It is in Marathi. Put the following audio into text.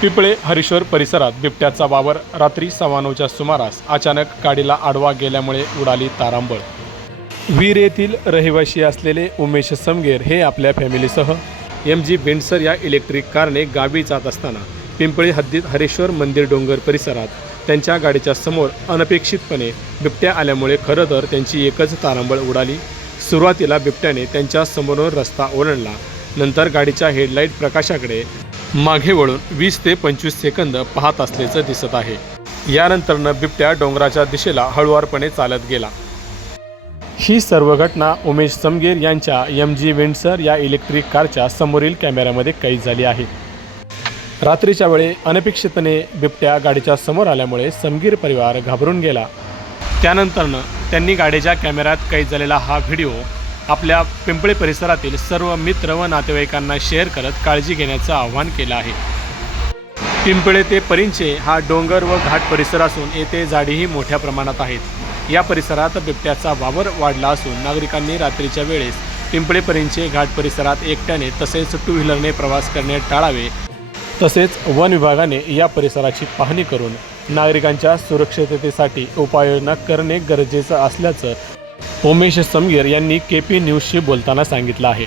पिपळे हरिश्वर परिसरात बिबट्याचा वावर रात्री सव्वा सुमारास अचानक गाडीला आडवा गेल्यामुळे उडाली तारांबळ. वीर येथील रहिवाशी असलेले उमेश समगेर हे आपल्या फॅमिलीसह. एम जी बेंडसर या इलेक्ट्रिक कारने गावी जात असताना पिंपळी हद्दीत हरेश्वर मंदिर डोंगर परिसरात त्यांच्या गाडीच्या समोर अनपेक्षितपणे बिबट्या आल्यामुळे खरं तर त्यांची एकच तारांबळ उडाली. सुरुवातीला बिबट्याने त्यांच्या समोरून रस्ता ओलांडला. नंतर गाडीच्या हेडलाईट प्रकाशाकडे मागे वळून वीस ते पंचवीस सेकंद पाहत असल्याचं दिसत आहे. यानंतरनं बिबट्या डोंगराच्या दिशेला हळुवारपणे चालत गेला. ही सर्व घटना उमेश समगीर यांच्या एम जी विंडसर या इलेक्ट्रिक कारच्या समोरील कॅमेऱ्यामध्ये कैद झाली आहे. रात्रीच्या वेळी अनपेक्षितपणे बिबट्या गाडीच्या समोर आल्यामुळे समगीर परिवार घाबरून गेला. त्यानंतरनं त्यांनी गाडीच्या कॅमेऱ्यात कैद झालेला हा व्हिडिओ आपल्या पिंपळे परिसरातील सर्व मित्र व नातेवाईकांना शेअर करत काळजी घेण्याचं आवाहन केलं आहे. पिंपळे ते परिंचे हा डोंगर व घाट परिसर असून येथे झाडीही मोठ्या प्रमाणात आहेत. या परिसरात बिबट्याचा वावर वाढला असून नागरिकांनी रात्रीच्या वेळेस पिंपळे परिंचे घाट परिसरात एकट्याने तसेच टू व्हीलरने प्रवास करणे टाळावे. तसेच वन विभागाने या परिसराची पाहणी करून नागरिकांच्या सुरक्षिततेसाठी उपाययोजना करणे गरजेचं असल्याचं उमेश समगीर यांनी के पी न्यूजशी बोलताना सांगितलं आहे.